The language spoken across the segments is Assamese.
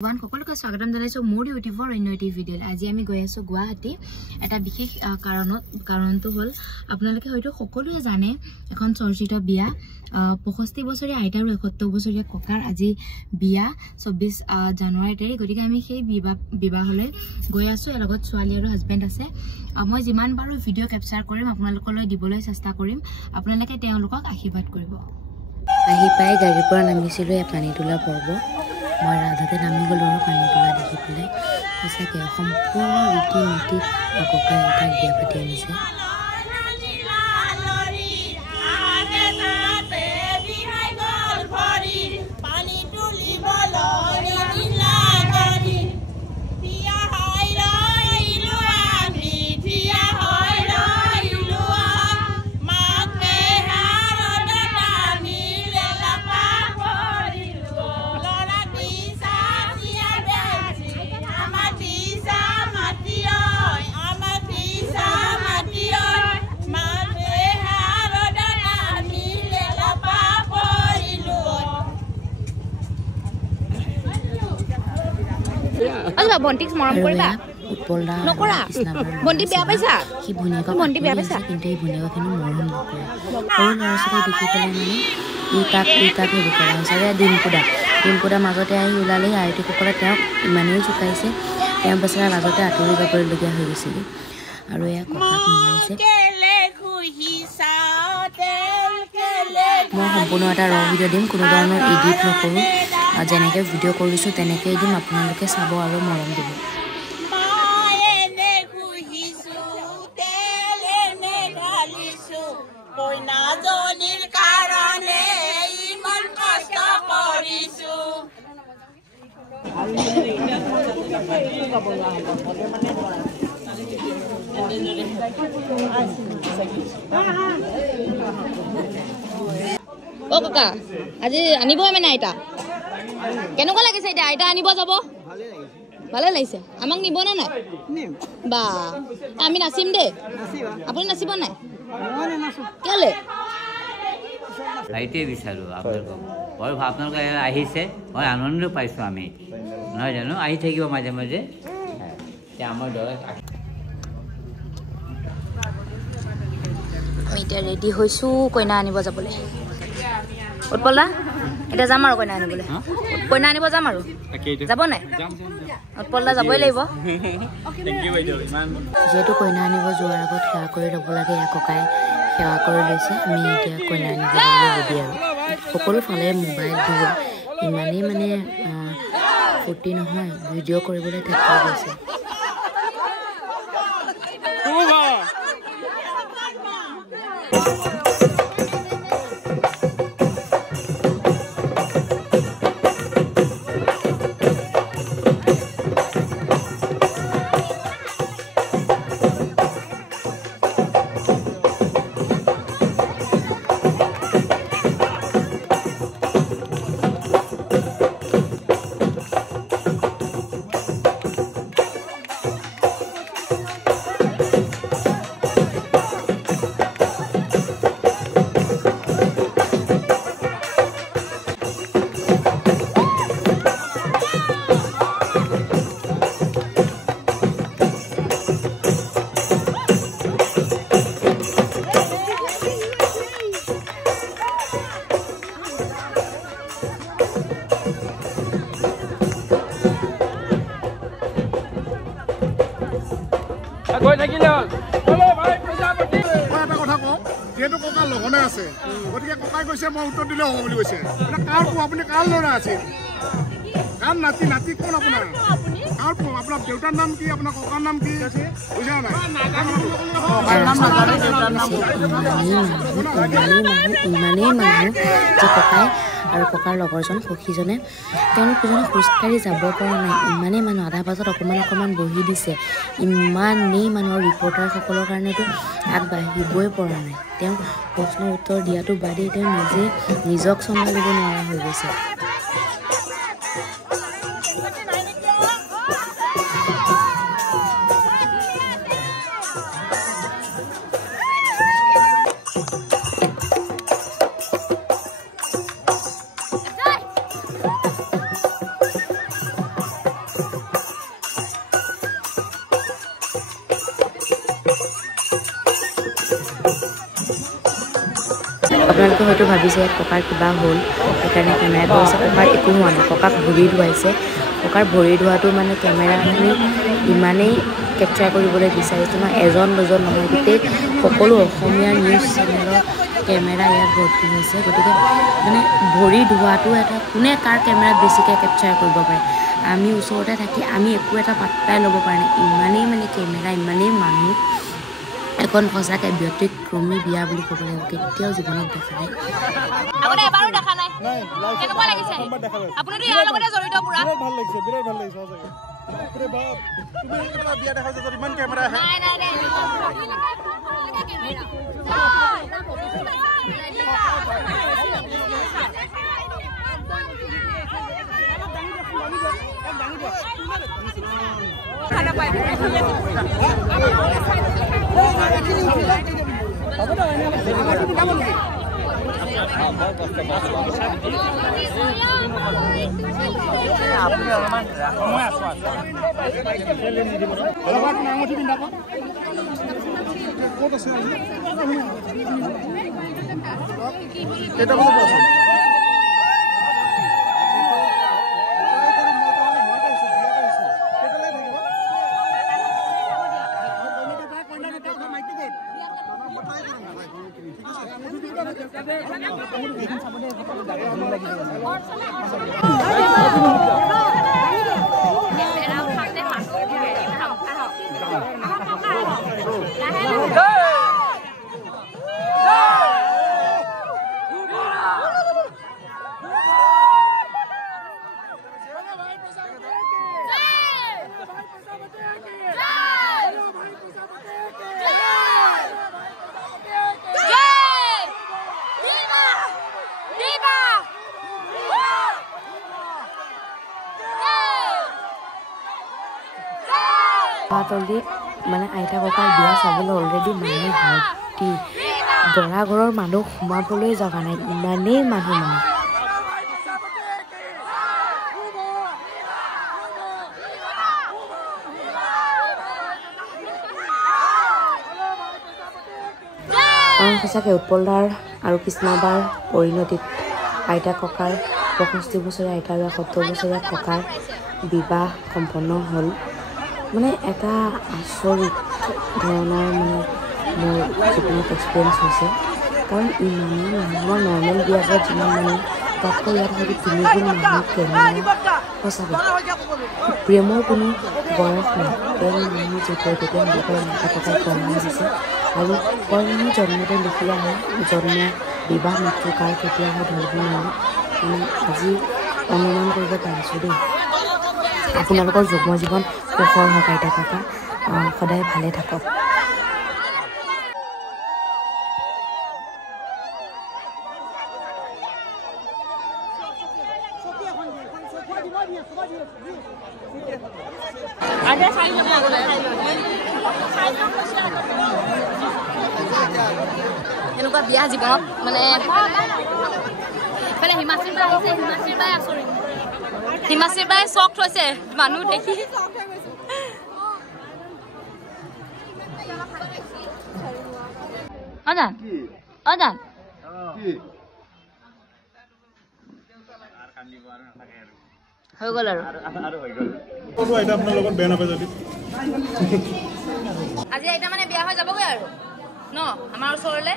সকলোকে স্বাগতম জনাইছো মোৰ ইউটিউবৰ অন্য এটি ভিডিঅ'। আজি আমি গৈ আছো গুৱাহাটী। এটা বিশেষ কাৰণটো হ'ল আপোনালোকে হয়তো সকলোৱে জানে এখন চৰ্চিত বিয়া 65 বছৰীয়া আইতা আৰু 71 বছৰীয়া ককাৰ আজি বিয়া 24 জানুৱাৰীতে। গতিকে আমি সেই বিবাহলৈ গৈ আছো। এৰ লগত ছোৱালী আৰু হাজবেণ্ড আছে। মই যিমান পাৰো ভিডিঅ' কেপচাৰ কৰিম, আপোনালোকলৈ দিবলৈ চেষ্টা কৰিম। আপোনালোকে তেওঁলোকক আশীৰ্বাদ কৰিব। আহি পাই গাড়ীৰ পৰা নামিছিলোঁ পানী তোলা পৰ্ব। মই ৰাধাতে নামি গ'লো আৰু পানী তোলা দেখি পেলাই সঁচাকৈ সম্পূৰ্ণ ৰীতি নীতিত ককাই আইতাক বিয়া পাতি আনিছে। বন্তিক মৰম কৰিবা নকৰা। বন্তি বেয়া পাইছা? সি ভনীয়েকক বন্তি বেয়া পাইছা, কিন্তু এই ভনীয়েকক কিন্তু মৰম নকৰে। সৰু ল'ৰা ছোৱালী দেখি পেলাই মানে ই তাক হেৰি কৰা হৈছে। ডিম্পুদা মাজতে আহি ওলালেহি। আয়তীসকলে তেওঁক ইমানেই জোকাইছে, তেওঁ বেচেৰা লাজতে আঁতৰি যাবলগীয়া হৈ গৈছিলে। আৰু এয়া ককাক নমাইছে। মই সম্পূৰ্ণ এটা ৰ ভিডিঅ' দিম, কোনো ধৰণৰ এডিট নকৰোঁ। যেনেকৈ ভিডিঅ' কৰিছোঁ তেনেকৈ দিম, আপোনালোকে চাব আৰু মৰম দিব। ও কাকা, আজি আনিবই মানে আইতা? কেনেকুৱা লাগিছে এতিয়া আইতা আনিব যাব? ভালে লাগিছে। আমাক নিব নে নাই? বা আমি নাচিম দেই। আপুনি নাচিব নাই? কেলে? সেইটোৱে বিচাৰোঁ আপোনালোকক। বৰ আপোনালোকে আহিছে, মই আনন্দ পাইছোঁ। আমি নহয় জানো, আহি থাকিব মাজে মাজে। আমাৰ দৰে আমি এতিয়া ৰেডি হৈছোঁ কইনা আনিব যাবলৈ। উৎপল দা, এতিয়া যাম আৰু কইনা আনিবলৈ। কইনা আনিব যাম আৰু যাব নাই? উৎপল দা যাবই লাগিব। যিহেতু কইনা আনিব যোৱাৰ আগত সেৱা কৰি ল'ব লাগে, ইয়াৰ ককাই সেৱা কৰি লৈছে। আমি এতিয়া কইনা আনিব যাবলৈ ৰেডি আৰু সকলো ফালে মোবাইল দূৰ, ইমানেই মানে ফূৰ্তি নহয়, ভিডিঅ' কৰিবলৈ থাকি গৈছে। এটা কথা কওঁ, যিহেতু ককাৰ লগনে আছে, গতিকে ককাই কৈছে মই উত্তৰ দিলে হ'ব বুলি কৈছে। কাৰ পো আপুনি কাৰ ল'ৰা আছে? কাৰ নাতি কোন আপোনাৰ? কাৰ পো? আপোনাৰ দেউতাৰ নাম কি? আপোনাৰ ককাৰ নাম কি? বুজা নাই? ইমানেই মানুহ যে ককাই আৰু ককাৰ লগৰজন সখীজনে তেওঁলোক দুজনে খোজকাঢ়ি যাব পৰা নাই। ইমানেই মানুহ, আধা বাজত অকণমান বহি দিছে। ইমানেই মানুহৰ ৰিপৰ্টাৰসকলৰ কাৰণেতো আগবাঢ়িবই পৰা নাই। তেওঁ প্ৰশ্নৰ উত্তৰ দিয়াটো বাদেই তেওঁ নিজক চম্ভালিব নোৱাৰা হৈ গৈছে। আপোনালোকে হয়তো ভাবিছে ককাৰ কিবা হ'ল সেইকাৰণে কেমেৰা কৰিছে ককাৰ একো হোৱা নাই ককাক ভৰি ধুৱাইছে ককাৰ ভৰি ধোৱাটো মানে কেমেৰাখিনি ইমানেই কেপচাৰ কৰিবলৈ বিচাৰিছে ন এজন দুজন নহয় গোটেই সকলো অসমীয়া নিউজ চেনেলৰ কেমেৰা ইয়াত ভৰ্তি হৈছে গতিকে মানে ভৰি ধোৱাটো এটা কোনে কাৰ কেমেৰাত বেছিকৈ কেপচাৰ কৰিব পাৰে আমি ওচৰতে থাকি আমি একো এটা পাত্তাই ল'ব পৰা নাই ইমানেই মানে কেমেৰা ইমানেই মানুহ এখন সঁচাকৈ ব্যতিক্ৰমী বিয়া বুলি ক'ব লাগিব কেতিয়াও জীৱনত দেখা নাই আপুনি এবাৰো দেখা নাই কেনেকুৱা লাগিছে আপুনিতো ইয়াৰ লগতে জড়িত পুৰা ভাল লাগিছে বিৰাট ভাল লাগিছে সঁচাকৈ বাপৰে বাপ তুমি এটা বিয়া দেখাইছা যদি ইমান কেমেৰা আহে নাই নাই নাই খানা পাই কেইটা বজাত আছে পাতলিত মানে আইতা ককাৰ বিয়া চাবলৈ অলৰেডি মানুহ ভৰ্তি দৰা ঘৰৰ মানুহ সোমাবলৈ জগা নাই ইমানেই মানুহ মানে সঁচাকৈ উৎপলদাৰ আৰু কৃষ্ণবাৰ পৰিণতিত আইতা ককাৰ 65 বছৰীয়া আইতা আৰু 70 বছৰীয়া ককাৰ বিবাহ সম্পন্ন হ'ল মানে এটা আচৰিত ধৰণৰ মানে মোৰ জীৱনত এক্সপিৰিয়েঞ্চ হৈছে কাৰণ ইমানেই মানুহৰ নৰ্মেল বিয়াবোৰত যিমান মানুহ তাতকৈ ইয়াত হয়তো 3 গুণ মানুহ কেমেৰা সঁচাকৈ প্ৰেমৰ কোনো বয়স নাই প্ৰেম মানুহ যেতিয়া তেতিয়া তেওঁলোকৰ মাতা ককাই প্ৰমাণ দিছে আৰু কৰ্মী জন্মতে লিখি আহে জন্ম বিবাহ মৃত্যু কাৰ কেতিয়া হয় ধৰিব নোৱাৰে মানে আজি অনুমান কৰিব পাৰিছোঁ দেই আপোনালোকৰ যুগ্ম জীৱন সুখৰ হওক আইতা ককা সদায় ভালে থাকক এনেকুৱা বিয়া জীৱনত মানে মানে হিমাশ্ৰী বাই আহিছে হিমাশ্ৰী বাই আচৰিত হিমাশ্ৰী বাই চখ থৈছে মানুহ দেখি অজান অজান হৈ গ'ল আৰু আপোনাৰ লগত বেয়া নাপায় যদি আজি আইতা মানে বিয়া হৈ যাবগৈ আৰু ন আমাৰ ওচৰলৈ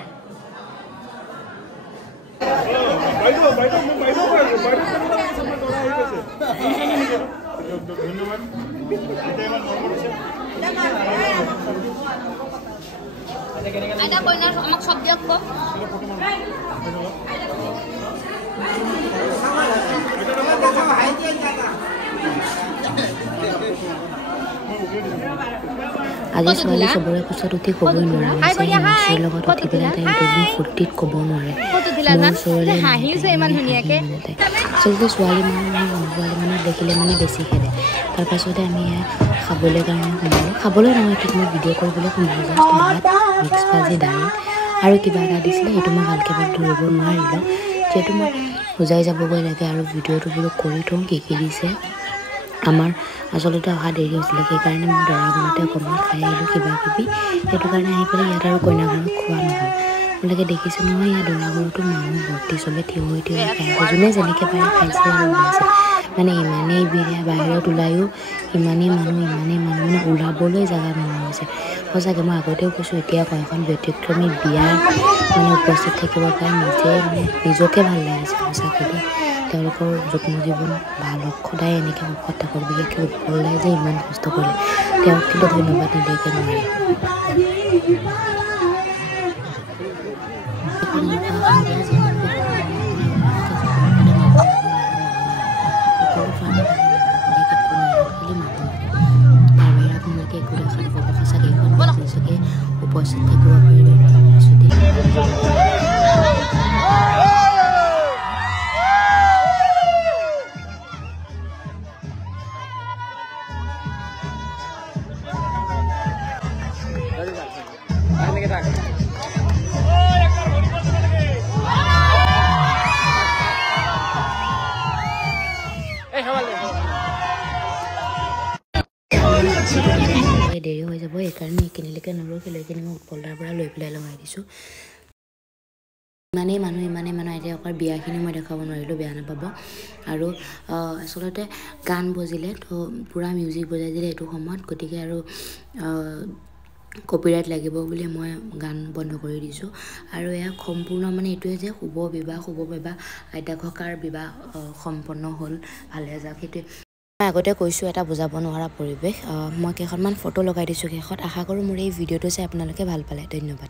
আইতা কইনাৰ আমাক চব দিয়ক কওক আজি ছোৱালী চবৰে কোচত উঠি ক'বই নোৱাৰে হিমাশ্ৰীৰ লগত উঠি পেলাই তাই ইণ্টাৰভিউ ফূৰ্তিত ক'ব নোৱাৰে মোৰ ওচৰলৈ আচলতে ছোৱালী মানুহ দেখিলে মানে বেছি খেলে তাৰপাছতে আমি খাবলৈ কাৰণে সোমালোঁ খাবলৈ নহয় ঠিক মই ভিডিঅ' কৰিবলৈ সোমালোঁ জাষ্ট ভাত মিক্স ভাজি দালি আৰু কিবা এটা দিছিলে সেইটো মই ভালকৈ ধৰিব নোৱাৰিলোঁ যিহেতু মই বুজাই যাবগৈ লাগে আৰু ভিডিঅ'টো বোলো কৰি থওঁ কি কি দিছে আমাৰ আচলতে অহা দেৰি হৈছিলে সেইকাৰণে মই দৰা ঘৰতে অকণমান খাই আহিলোঁ কিবা কিবি সেইটো কাৰণে আহি পেলাই ইয়াত আৰু কইনা ঘৰত খোৱা নহ'ল আপোনালোকে দেখিছে নহয় ইয়াত দৰাঘৰতো মানুহ ভৰ্তি চবে থিয় হৈ খাই যোনে যেনেকৈ পাৰে খাইছে আৰু ওলাইছে মানে ইমানেই বিৰিয়া বাহিৰত ওলায়ো ইমানেই মানুহ মানে ওলাবলৈ জেগা নোহোৱা হৈছে সঁচাকৈ মই আগতেও কৈছোঁ এতিয়া কয় এখন ব্যতিক্ৰমী বিয়াৰ মানে উপস্থিত থাকিব পাৰে মানে নিজকে ভাল লাগিছে সঁচাকৈ দেই তেওঁলোকৰ যত্ন জীৱন ভাল হওক সদায় এনেকৈ মুখত থাকক বিশেষকৈ উৎপল দাই যে ইমান কষ্ট কৰিলে তেওঁক কিন্তু ধন্যবাদ নিদিয়াকৈ নোৱাৰে উপস্থিত থাকিব পাৰিব দেৰি হৈ যাব এইকাৰণে এইখিনিলৈকে নৰখিলোঁ এইখিনি মই উৎপলদাৰ পৰা লৈ পেলাই লগাই দিছোঁ ইমানেই মানুহ এতিয়া অকল বিয়াখিনি মই দেখাব নোৱাৰিলোঁ বেয়া নাপাব আৰু আচলতে গান বজিলে তো পূৰা মিউজিক বজাই দিলে এইটো সময়ত গতিকে আৰু কপিৰাইট লাগিব বুলি মই গান বন্ধ কৰি দিছোঁ আৰু এয়া সম্পূৰ্ণ মানে এইটোৱে যে শুভ বিবাহ আইতা ককাৰ বিবাহ সম্পন্ন হ'ল ভালে যাওক সেইটোৱে মই আগতে কৈছোঁ এটা বুজাব নোৱাৰা পৰিৱেশ মই কেইখনমান ফটো লগাই দিছোঁ শেষত আশা কৰোঁ মোৰ এই ভিডিঅ'টো চাই আপোনালোকে ভাল পালে ধন্যবাদ